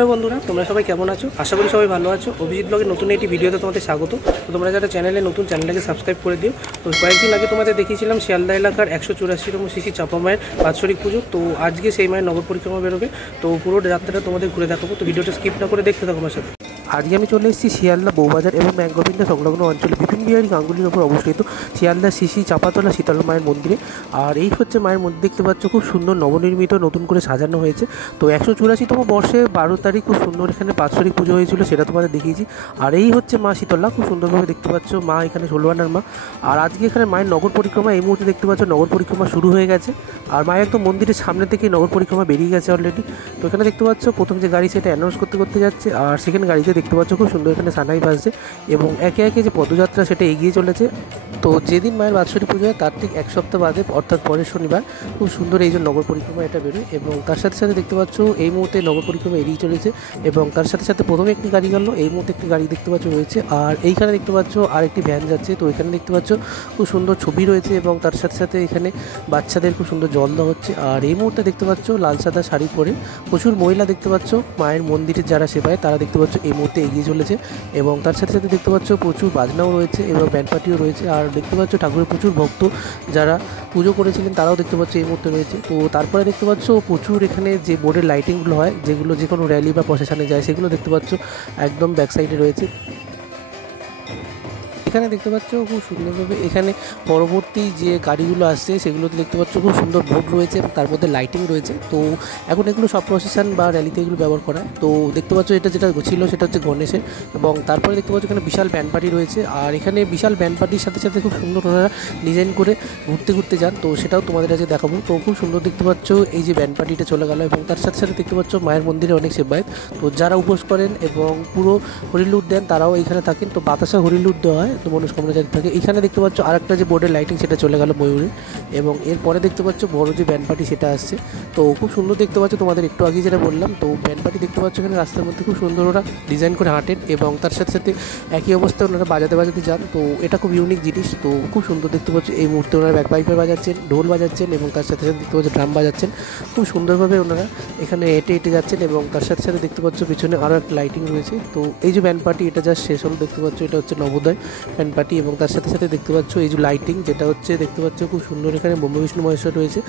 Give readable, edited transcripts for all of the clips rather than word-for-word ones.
Hello বন্ধুরা, তোমরা সবাই কেমন আছো? আশা করি সবাই ভালো আছো। অভিজিৎ ব্লগের নতুন একটি ভিডিওতে তোমাদের স্বাগত। তো তোমরা যারা চ্যানেলে নতুন, চ্যানেলটাকে সাবস্ক্রাইব করে দিও। তো কয়েকদিন আগে তোমাদের দেখিয়েছিলাম শিয়ালদা এলাকার 184তম সিসি চাপা মায়ের বাৎসরিক পুজো। তো আজকে সেই মায়ের নগর পরিক্রমা বেরোবে। তো পুরো যাত্রাটা তোমাদের ঘুরে দেখাবো। তো ভিডিওটা স্কিপ না করে দেখতে থাকো আমার সাথে। আজকে আমি চলে এসেছি শিয়ালদা বউবাজার এবং ম্যাঙ্গোবিন্দা সংলগ্ন অঞ্চলে বিপিন বিহারী গাঙ্গুলির ওপর অবস্থিত শিয়ালদা সিসি চাপাতলা শীতলা মায়ের মন্দিরে। আর এই হচ্ছে মায়ের মন্দির, দেখতে পাচ্ছ খুব সুন্দর নবনির্মিত, নতুন করে সাজানো হয়েছে। তো 184তম বর্ষে 12 তারিখ খুব সুন্দর এখানে বাৎসরিক পুজো হয়েছিল, সেটা তোমাদের দেখিয়েছি। আর এই হচ্ছে মা শীতলা, খুব সুন্দরভাবে দেখতে পাচ্ছ মা এখানে 16 আনার মা। আর আজকে এখানে মায়ের নগর পরিক্রমা, এই মুহূর্তে দেখতে পাচ্ছ নগর পরিক্রমা শুরু হয়ে গেছে। আর মায়ের একদম মন্দিরের সামনে থেকে নগর পরিক্রমা বেরিয়ে গেছে অলরেডি। তো এখানে দেখতে পাচ্ছ প্রথম যে গাড়ি সেটা অ্যানাউন্স করতে যাচ্ছে। আর সেখানে গাড়িতে দেখতে পাচ্ছ খুব সুন্দর এখানে সানাই বাজছে এবং একে একে যে পদযাত্রা সেটা এগিয়ে চলেছে। তো যেদিন মায়ের বাৎসরিক পুজো হয় তার ঠিক এক সপ্তাহ বাদে, অর্থাৎ পরের শনিবার, খুব সুন্দর এই যে নগর পরিক্রমা এটা বেরোয়। এবং তার সাথে সাথে দেখতে পাচ্ছ এই মুহূর্তে নগর পরিক্রমা এড়িয়ে চলেছে। এবং তার সাথে সাথে প্রথমে একটি গাড়ি গেল, এই মুহূর্তে একটি গাড়ি দেখতে পাচ্ছ রয়েছে। আর এইখানে দেখতে পাচ্ছ আরেকটি ভ্যান যাচ্ছে। তো এখানে দেখতে পাচ্ছ খুব সুন্দর ছবি রয়েছে এবং তার সাথে সাথে এখানে বাচ্চাদের খুব সুন্দর জল দেওয়া হচ্ছে। আর এই মুহূর্তে দেখতে পাচ্ছ লাল সাদা শাড়ি পরে প্রচুর মহিলা দেখতে পাচ্ছ, মায়ের মন্দিরের যারা সেবায় তারা দেখতে পাচ্ছ এই মুহূর্তে এগিয়ে চলেছে। এবং তার সাথে সাথে দেখতে পাচ্ছ প্রচুর বাজনাও রয়েছে এবং ব্যান্ড পার্টিও রয়েছে। আর দেখতে পাচ্ছ ঠাকুরের প্রচুর ভক্ত যারা পুজো করেছিলেন তারাও দেখতে পাচ্ছ এই মুহূর্তে রয়েছে। তো তারপরে দেখতে পাচ্ছ প্রচুর এখানে যে বোর্ডের লাইটিংগুলো হয়, যেগুলো যে কোনো র্যালি বা প্রশাসনে যায়, সেগুলো দেখতে পাচ্ছ একদম ব্যাক সাইডে রয়েছে। এখানে দেখতে পাচ্ছ খুব সুন্দরভাবে এখানে পরবর্তী যে গাড়িগুলো আসছে সেগুলোতে দেখতে পাচ্ছ খুব সুন্দর বোর্ড রয়েছে এবং তার মধ্যে লাইটিং রয়েছে। তো এখন এগুলো সব প্রসেশন বা র্যালিতে এগুলো ব্যবহার করা হয়। তো দেখতে পাচ্ছ এটা যেটা ছিল সেটা হচ্ছে গণেশের। এবং তারপরে দেখতে পাচ্ছ এখানে বিশাল ব্যান্ড পার্টি রয়েছে। আর এখানে বিশাল ব্যান্ড পার্টির সাথে সাথে খুব সুন্দর ওনারা ডিজাইন করে ঘুরতে যান। তো সেটাও তোমাদের কাছে দেখাবো। তো খুব সুন্দর দেখতে পাচ্ছ এই যে ব্যান্ড পার্টিটা চলে গেল। এবং তার সাথে সাথে দেখতে পাচ্ছ মায়ের মন্দিরে অনেক সেবায়ত, তো যারা উপোস করেন এবং পুরো হরিলুট দেন তারাও এখানে থাকেন। তো বাতাসা হরিলুট দেওয়া হয়, তো মনস্কামনা যাদের থাকে। এখানে দেখতে পাচ্ছ আরেকটা যে বোর্ডের লাইটিং সেটা চলে গেল ময়ূরে। এবং এরপরে দেখতে পাচ্ছ বড় যে ব্যান্ড পার্টি সেটা আসছে। তো খুব সুন্দর দেখতে পাচ্ছ, তোমাদের একটু আগে যেটা বললাম। তো ব্যান্ড পার্টি দেখতে পাচ্ছ এখানে রাস্তার মধ্যে খুব সুন্দর ওরা ডিজাইন করে হাঁটেন এবং তার সাথে সাথে একই অবস্থায় ওনারা বাজাতে যান। তো এটা খুব ইউনিক জিনিস। তো খুব সুন্দর দেখতে পাচ্ছ এই মুহূর্তে ওনারা ব্যাক পাইপার বাজাচ্ছেন, ঢোল বাজাচ্ছেন এবং তার সাথে সাথে দেখতে পাচ্ছ ড্রাম বাজাচ্ছেন। খুব সুন্দরভাবে ওনারা এখানে হেঁটে যাচ্ছেন। এবং তার সাথে সাথে দেখতে পাচ্ছ পিছনে আরও একটা লাইটিং রয়েছে। তো এই যে ব্যান্ড পার্টি এটা জাস্ট শেষ হলো, দেখতে পাচ্ছ এটা হচ্ছে নবোদয় ব্যান্ড পার্টি। এবং তার সাথে সাথে দেখতে পাচ্ছ এই যে লাইটিং যেটা হচ্ছে দেখতে পাচ্ছ খুব সুন্দর এখানে ব্রহ্মা বিষ্ণু মহেশ্বর রয়েছে।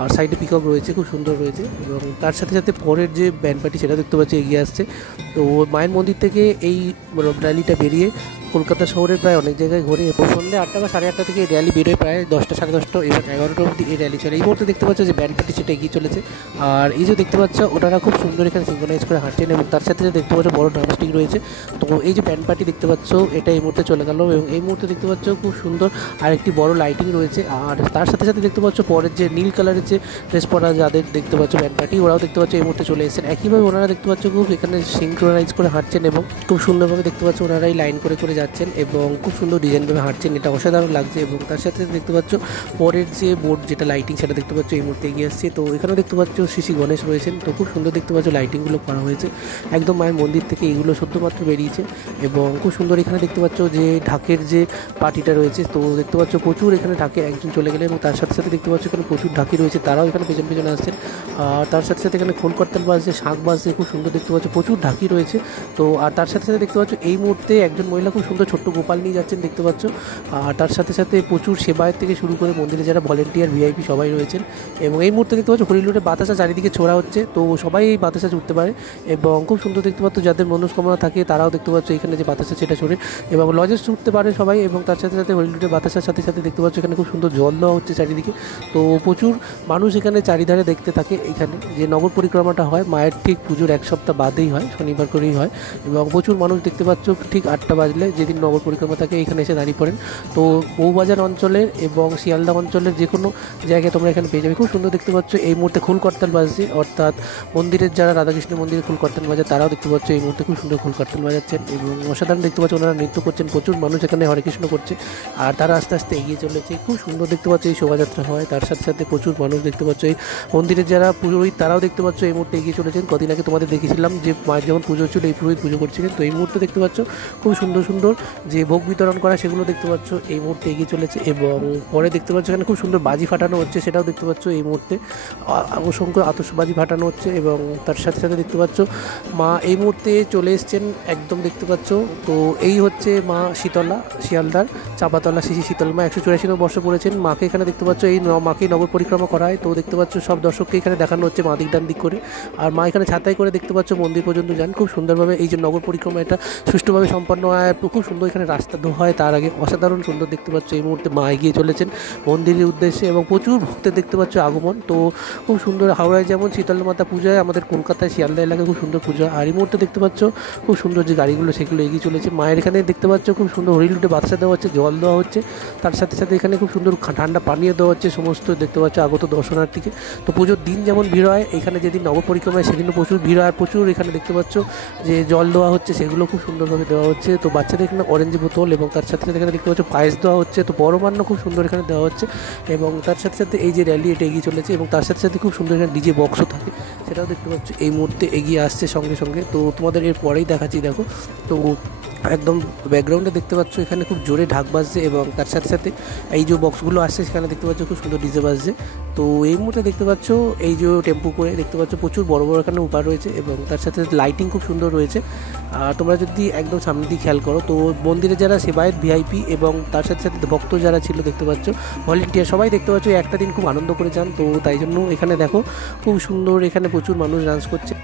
আর সাইডে পিকক রয়েছে, খুব সুন্দর রয়েছে। এবং তার সাথে সাথে পরের যে ব্যান্ড পার্টি সেটা দেখতে পাচ্ছ এগিয়ে আসছে। তো মায়ের মন্দির থেকে এই র্যালিটা বেরিয়ে কলকাতা শহরের প্রায় অনেক জায়গায় ঘুরে এবং সন্ধ্যে 8টা বা 8:30 থেকে এই র্যালি বেরোয় প্রায় 10টা, 10:30 এবং 11টা অবধি এই র্যালি চলে। এই মুহূর্তে দেখতে পাচ্ছ যে ব্যান্ড পার্টি সেটা এগিয়ে চলেছে। আর এই যে দেখতে পাচ্ছ ওনারা খুব সুন্দর এখানে সিঙ্ক্রোনাইজ করে হাঁটছেন এবং তার সাথে দেখতে পাচ্ছ বড় ড্রামস্টিক রয়েছে। তো এই যে ব্যান্ড পার্টি দেখতে পাচ্ছ এটা এই মুহূর্তে চলে গেল। এবং এই মুহূর্তে দেখতে পাচ্ছ খুব সুন্দর আরেকটি বড় লাইটিং রয়েছে। আর তার সাথে সাথে দেখতে পাচ্ছ পরের যে নীল কালারের যে ড্রেস পরা যাদের দেখতে পাচ্ছ ব্যান্ড পার্টি, ওরাও দেখতে পাচ্ছ এই মুহূর্তে চলে এসেছেন। একইভাবে ওনারা দেখতে পাচ্ছ খুব এখানে সিঙ্ক্রোনাইজ করে হাঁটছেন এবং খুব সুন্দরভাবে দেখতে পাচ্ছ ওনারাই লাইন করে যাচ্ছেন এবং খুব সুন্দর ডিজাইনভাবে হাঁটছেন, এটা অসাধারণ লাগছে। এবং তার সাথে দেখতে পাচ্ছ পরের যে বোর্ড যেটা লাইটিং সেটা দেখতে পাচ্ছ এই মুহূর্তে এগিয়ে আসছে। তো এখানেও দেখতে পাচ্ছ শ্রী গণেশ রয়েছেন। তো খুব সুন্দর দেখতে পাচ্ছ লাইটিংগুলো করা হয়েছে একদম মায়ের মন্দির থেকে, এগুলো সদ্যমাত্র বেরিয়েছে। এবং খুব সুন্দর এখানে দেখতে পাচ্ছ যে ঢাকের যে পার্টিটা রয়েছে। তো দেখতে পাচ্ছ প্রচুর এখানে ঢাকে একজন চলে গেলে এবং তার সাথে সাথে দেখতে পাচ্ছ এখানে প্রচুর ঢাকি রয়েছে, তারাও এখানে পেছনে আসছেন। আর তার সাথে সাথে এখানে খোল করতাল বাজছে, শাঁখ বাজছে, খুব সুন্দর দেখতে পাচ্ছ প্রচুর ঢাকি রয়েছে। তো আর তার সাথে সাথে দেখতে পাচ্ছ এই মুহূর্তে একজন মহিলা খুব সুন্দর ছোট্ট গোপাল নিয়ে যাচ্ছেন দেখতে পাচ্ছ। আর তার সাথে সাথে প্রচুর সেবায়ের থেকে শুরু করে মন্দিরে যারা ভলেন্টিয়ার ভিআইপি সবাই রয়েছেন। এবং এই মুহূর্তে দেখতে পাচ্ছ হরিলুটে বাতাসা চারিদিকে ছোড়া হচ্ছে। তো সবাই এই বাতাসা উঠতে পারে এবং খুব সুন্দর দেখতে পাচ্ছ যাদের মনস্কামনা থাকে তারাও দেখতে পাচ্ছ এখানে যে বাতাসা সেটা ছোড়ে এবং লজেস উঠতে পারে সবাই। এবং তার সাথে সাথে হরিলুটে বাতাসার সাথে সাথে দেখতে পাচ্ছ এখানে খুব সুন্দর জল দেওয়া হচ্ছে চারিদিকে। তো প্রচুর মানুষ এখানে চারিধারে দেখতে থাকে। এখানে যে নগর পরিক্রমাটা হয় মায়ের ঠিক পুজোর এক সপ্তাহ বাদেই হয়, শনিবার করেই হয়। এবং প্রচুর মানুষ দেখতে পাচ্ছ ঠিক 8টা বাজলে যেদিন নগর পরিক্রমা থাকে এখানে এসে দাঁড়িয়ে পড়েন। তো বউবাজার অঞ্চলের এবং শিয়ালদা অঞ্চলের যে কোনো জায়গায় তোমরা এখানে পেয়ে যাবে। খুব সুন্দর দেখতে পাচ্ছ এই মুহূর্তে খোল করতাল বাজছে, অর্থাৎ মন্দিরের যারা রাধাকৃষ্ণ মন্দিরে খোল করতাল বাজায় তারাও দেখতে পাচ্ছ এই মুহূর্তে খুব সুন্দর খোল করতাল বাজাচ্ছেন এবং অসাধারণ দেখতে পাচ্ছ ওনারা নৃত্য করছেন। প্রচুর মানুষ এখানে হরে কৃষ্ণ করছে আর তারা আস্তে আস্তে এগিয়ে চলেছে। খুব সুন্দর দেখতে পাচ্ছ এই শোভাযাত্রা হয়। তার সাথে সাথে প্রচুর মানুষ দেখতে পাচ্ছ এই মন্দিরের যারা পুরোহিত তারাও দেখতে পাচ্ছ এই মুহূর্তে এগিয়ে চলেছেন। কদিন আগে তোমাদের দেখেছিলাম যে মায়ের যখন পুজো ছিল এই পুরোহিত পুজো করছিলেন। তো এই মুহূর্তে দেখতে পাচ্ছ খুব সুন্দর সুন্দর যে ভোগ বিতরণ করা সেগুলো দেখতে পাচ্ছ এই মুহূর্তে এগিয়ে চলেছে। এবং পরে দেখতে পাচ্ছ এখানে খুব সুন্দর বাজি ফাটানো হচ্ছে, সেটাও দেখতে পাচ্ছ এই মুহূর্তে অসংখ্য আতশবাজি ফাটানো হচ্ছে। এবং তার সাথে সাথে দেখতে পাচ্ছ মা এই মুহূর্তে চলে এসছেন একদম দেখতে পাচ্ছ। তো এই হচ্ছে মা শীতলা, শিয়ালদার চাপাতলা শ্রী শীতল মা 184 বর্ষ পড়েছেন। মাকে এখানে দেখতে পাচ্ছ এই মাকে নগর পরিক্রমা করা হয়। তো দেখতে পাচ্ছ সব দর্শককে এখানে দেখানো হচ্ছে মা দিক ডান দিক করে, আর মা এখানে ছাতায় করে দেখতে পাচ্ছ মন্দির পর্যন্ত যান। খুব সুন্দরভাবে এই যে নগর পরিক্রমা এটা সুষ্ঠুভাবে সম্পন্ন হয়, খুব সুন্দর এখানে রাস্তা হয় তার আগে অসাধারণ সুন্দর দেখতে পাচ্ছ। এই মুহূর্তে মা এগিয়ে চলেছেন মন্দিরের উদ্দেশ্যে এবং প্রচুর ভক্তের দেখতে পাচ্ছ আগমন। তো খুব সুন্দর হাওড়ায় যেমন শীতলা মাতা পূজা হয়, আমাদের কলকাতায় শিয়ালদা এলাকায় খুব সুন্দর পূজা। আর এই মুহূর্তে দেখতে পাচ্ছ খুব সুন্দর যে গাড়িগুলো সেগুলো এগিয়ে চলেছে। মায়ের এখানে দেখতে পাচ্ছ খুব সুন্দর হরিলুটে বাতাসা দেওয়া হচ্ছে, জল দেওয়া হচ্ছে, তার সাথে সাথে এখানে খুব সুন্দর ঠান্ডা পানীয় দেওয়া হচ্ছে সমস্ত দেখতে পাচ্ছ আগত দর্শনার্থীকে। তো পুজোর দিন যেমন ভিড় হয়, এখানে যেদিন নগর পরিক্রমায় সেদিনও প্রচুর ভিড় হয়, প্রচুর এখানে দেখতে পাচ্ছ যে জল দেওয়া হচ্ছে সেগুলো খুব সুন্দরভাবে দেওয়া হচ্ছে। তো বাচ্চাদের এখানে অরেঞ্জ বোতল এবং তার সাথে সাথে এখানে দেখতে পাচ্ছ পায়েস দেওয়া হচ্ছে। তো বড় মান্য খুব সুন্দর এখানে দেওয়া হচ্ছে এবং তার সাথে সাথে এই যে র্যালি এটা এগিয়ে চলেছে এবং তার সাথে সাথে খুব সুন্দর এখানে ডিজে বক্সও থাকে, সেটাও দেখতে পাচ্ছ এই মুহূর্তে এগিয়ে আসছে সঙ্গে সঙ্গে। তো তোমাদের এর পরেই দেখাচ্ছি দেখো। তো একদম ব্যাকগ্রাউন্ডে দেখতে পাচ্ছ এখানে খুব জোরে ঢাক বাজছে এবং তার সাথে সাথে এই যে বক্সগুলো আসছে সেখানে দেখতে পাচ্ছ খুব সুন্দর ডিজে বাজছে। তো এই মুহূর্তে দেখতে পাচ্ছ এই যে টেম্পো করে দেখতে পাচ্ছ প্রচুর বড় বড় এখানে উপার রয়েছে এবং তার সাথে লাইটিং খুব সুন্দর রয়েছে। আর তোমরা যদি একদম সামনে দিয়ে খেয়াল করো তো মন্দিরে যারা সেবায়েত ভিআইপি এবং তার সাথে সাথে ভক্ত যারা ছিল দেখতে পাচ্ছ ভলেন্টিয়ার সবাই দেখতে পাচ্ছ একটা দিন খুব আনন্দ করে যান। তো তাই জন্য এখানে দেখো খুব সুন্দর এখানে প্রচুর মানুষ ডান্স করছে।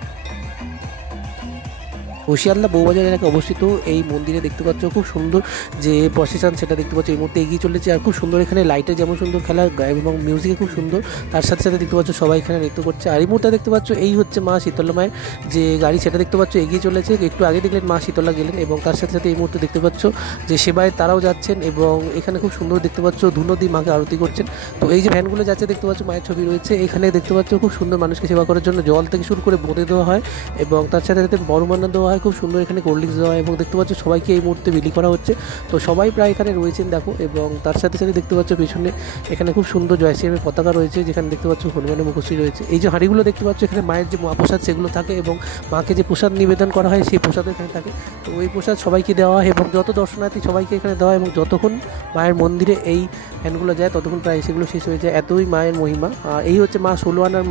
শিয়ালদা বউবাজার এলাকায় অবস্থিত এই মন্দিরে দেখতে পাচ্ছ খুব সুন্দর যে প্রসেশন সেটা দেখতে পাচ্ছ এই মুহূর্তে এগিয়ে চলেছে। আর খুব সুন্দর এখানে লাইটের যেমন সুন্দর খেলা এবং মিউজিকে খুব সুন্দর, তার সাথে সাথে দেখতে পাচ্ছ সবাই এখানে নৃত্য করছে। আর এই মুহূর্তে দেখতে পাচ্ছ এই হচ্ছে মা শীতলা মায়ের যে গাড়ি সেটা দেখতে পাচ্ছ এগিয়ে চলেছে। একটু আগে দেখলেন মা শীতলা গেলেন এবং তার সাথে সাথে এই মুহূর্তে দেখতে পাচ্ছ যে সেবায় তারাও যাচ্ছেন এবং এখানে খুব সুন্দর দেখতে পাচ্ছ ধুনো দিয়ে মাকে আরতি করছেন। তো এই যে ভ্যানগুলো যাচ্ছে দেখতে পাচ্ছ মায়ের ছবি রয়েছে এখানে দেখতে পাচ্ছ খুব সুন্দর মানুষকে সেবা করার জন্য জল থেকে শুরু করে বোঁদে দেওয়া হয় এবং তার সাথে সাথে বড় মান্না দেওয়া হয়, খুব সুন্দর এখানে কোল্ড দেওয়া এবং দেখতে পাচ্ছ সবাইকে এই মুহূর্তে বিলি করা হচ্ছে। তো সবাই প্রায় এখানে রয়েছেন দেখো এবং তার সাথে সাথে দেখতে পাচ্ছ পেছনে এখানে খুব সুন্দর জয় শ্রীরামের পতাকা রয়েছে যেখানে দেখতে পাচ্ছ হনুমানের মুখশ্রী রয়েছে। এই যে হাঁড়িগুলো দেখতে পাচ্ছ এখানে মায়ের যে মহাপ্রসাদ সেগুলো থাকে এবং মাকে যে প্রসাদ নিবেদন করা হয় সেই প্রসাদ এখানে থাকে। তো ওই প্রসাদ সবাইকে দেওয়া হয় এবং যত দর্শনার্থী সবাইকে এখানে দেওয়া হয় এবং যতক্ষণ মায়ের মন্দিরে এই ফ্যানগুলো যায় ততক্ষণ প্রায় সেগুলো শেষ হয়ে যায়, এতই মায়ের মহিমা। আর এই হচ্ছে মা 16 আনার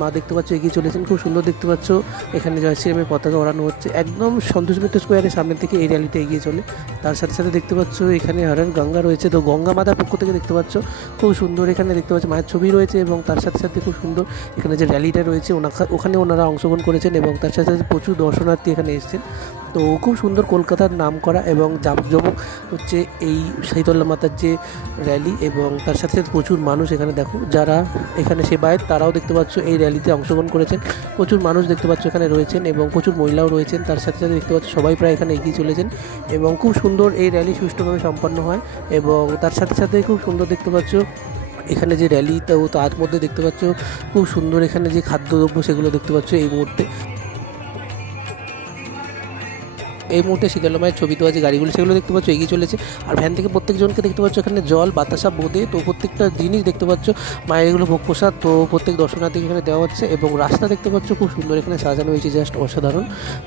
মা দেখতে পাচ্ছ এগিয়ে চলেছেন, খুব সুন্দর দেখতে পাচ্ছ এখানে জয় শ্রীরামের পতাকা ওড়ানো হচ্ছে একদম সন্তোষ মিত্র স্কোয়ারের সামনের থেকে এই র্যালিটা এগিয়ে চলে। তার সাথে সাথে দেখতে পাচ্ছ এখানে হরেন গঙ্গা রয়েছে, তো গঙ্গা মাতার পক্ষ থেকে দেখতে পাচ্ছ খুব সুন্দর এখানে দেখতে পাচ্ছ মায়ের ছবি রয়েছে এবং তার সাথে সাথে খুব সুন্দর এখানে যে র্যালিটা রয়েছে ওখানে ওনারা অংশগ্রহণ করেছেন এবং তার সাথে সাথে প্রচুর দর্শনার্থী এখানে এসেছেন। তো খুব সুন্দর কলকাতার নাম করা এবং জাঁকজমক হচ্ছে এই শীতলা মাতার যে র্যালি এবং তার সাথে সাথে প্রচুর মানুষ এখানে দেখো যারা এখানে সেবায়েত তারাও দেখতে পাচ্ছ এই র্যালিতে অংশগ্রহণ করেছেন, প্রচুর মানুষ দেখতে পাচ্ছ এখানে রয়েছেন এবং প্রচুর মহিলাও রয়েছেন। তার সাথে সাথে দেখতে পাচ্ছ সবাই প্রায় এখানে এগিয়ে চলেছেন এবং খুব সুন্দর এই র্যালি সুষ্ঠুভাবে সম্পন্ন হয় এবং তার সাথে সাথে খুব সুন্দর দেখতে পাচ্ছ এখানে যে র্যালি তার মধ্যে দেখতে পাচ্ছ খুব সুন্দর এখানে যে খাদ্যদ্রব্য সেগুলো দেখতে পাচ্ছ এই মুহূর্তে শীতলা মায়ের ছবি দেওয়া যে গাড়িগুলো সেগুলো দেখতে পাচ্ছ এগিয়ে চলেছে। আর ভ্যান থেকে প্রত্যেকজনকে দেখতে পাচ্ছ এখানে জল বাতাসা বোঁদে, তো প্রত্যেকটা জিনিস দেখতে পাচ্ছ মায়ের এগুলো ভোগ প্রসাদ তো প্রত্যেক দর্শনার্থীকে এখানে দেওয়া হচ্ছে এবং রাস্তা দেখতে পাচ্ছ খুব সুন্দর এখানে সাজানো হয়েছে জাস্ট অসাধারণ।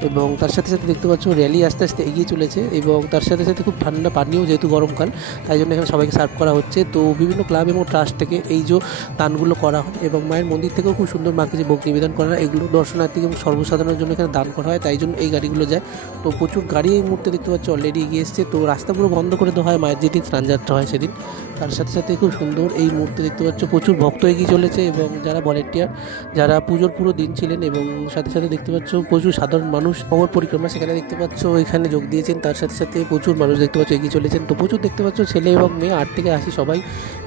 এবং তার সাথে সাথে দেখতে পাচ্ছ র্যালি আস্তে আস্তে এগিয়ে চলেছে এবং তার সাথে সাথে খুব ঠান্ডা পানীয় যেহেতু গরমকাল তাই জন্য এখানে সবাইকে সার্ভ করা হচ্ছে। তো বিভিন্ন ক্লাব এবং ট্রাস্ট থেকে এই যে দানগুলো করা হয় এবং মায়ের মন্দির থেকেও খুব সুন্দর মাকে যে ভোগ নিবেদন করা হয় এগুলো দর্শনার্থী এবং সর্বসাধারণের জন্য এখানে দান করা হয়, তাই জন্য এই গাড়িগুলো যায়। তো প্রচুর গাড়ি এই মুহূর্তে দেখতে পাচ্ছ অলরেডি এগিয়ে এসছে, তো রাস্তা পুরো বন্ধ করে দেওয়া হয় মায়ের যেদিন স্নানযাত্রা হয় সেদিন। তার সাথে সাথে খুব সুন্দর এই মুহূর্তে দেখতে পাচ্ছ প্রচুর ভক্ত এগিয়ে চলেছে এবং যারা ভলেন্টিয়ার যারা পুজোর পুরো দিন ছিলেন এবং সাথে সাথে দেখতে পাচ্ছ প্রচুর সাধারণ মানুষ নগর পরিক্রমা সেখানে দেখতে পাচ্ছ এখানে যোগ দিয়েছেন। তার সাথে সাথে প্রচুর মানুষ দেখতে পাচ্ছ এগিয়ে চলেছেন, তো প্রচুর দেখতে পাচ্ছ ছেলে এবং মেয়ে 8 থেকে 80 সবাই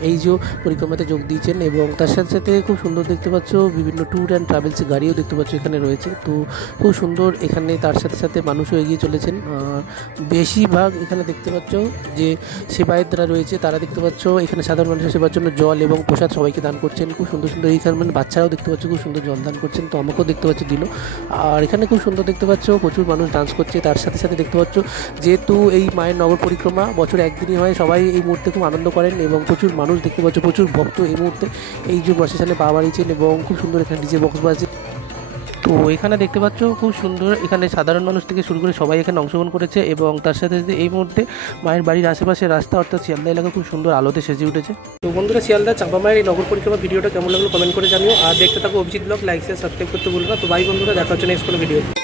এই যে পরিক্রমাতে যোগ দিয়েছেন এবং তার সাথে সাথে খুব সুন্দর দেখতে পাচ্ছ বিভিন্ন ট্যুর অ্যান্ড ট্রাভেলস গাড়িও দেখতে পাচ্ছ এখানে রয়েছে। তো খুব সুন্দর এখানে তার সাথে সাথে মানুষও এগিয়ে চলেছেন। বেশিরভাগ এখানে দেখতে পাচ্ছ যে সেবায়েতরা রয়েছে তারা দেখতে পাচ্ছ এখানে সাধারণ মানুষের সেবার জন্য জল এবং প্রসাদ সবাইকে দান করছেন, খুব সুন্দর সুন্দর এইখানে মানে বাচ্চারাও দেখতে পাচ্ছ খুব সুন্দর জল দান করছেন, তো আমাকেও দেখতে পাচ্ছি দিল। আর এখানে খুব সুন্দর দেখতে পাচ্ছ প্রচুর মানুষ ডান্স করছে। তার সাথে সাথে দেখতে পাচ্ছ যেহেতু এই মায়ের নগর পরিক্রমা বছরে একদিনই হয় সবাই এই মুহূর্তে খুব আনন্দ করেন এবং প্রচুর মানুষ দেখতে পাচ্ছ প্রচুর ভক্ত এই মুহূর্তে এই যে প্রসেশনে পা বাড়িয়েছেন এবং খুব সুন্দর এখানে ডিজে বক্স বাজছে। তো এখানে দেখতে পাচ্ছ খুব সুন্দর, এখানে সাধারণ মানুষ থেকে শুরু করে সবাই এখানে অংশগ্রহণ করেছে এবং তার সাথে সাথে এই মুহূর্তে মায়ের বাড়ির আশেপাশে রাস্তা অর্থাৎ শিয়ালদা এলাকা খুব সুন্দর আলোতে সেজে উঠেছে। তো বন্ধুরা, শিয়ালদা চাপা মায়ের এই নগর পরিক্রমা ভিডিওটা কেমন লাগলো কমেন্ট করে জানিও, আর দেখতে থাকো Abhijit blog, like share subscribe করতে ভুলবে না। তো বাই বন্ধুরা, দেখা হচ্ছে নেক্সট কোনো ভিডিও।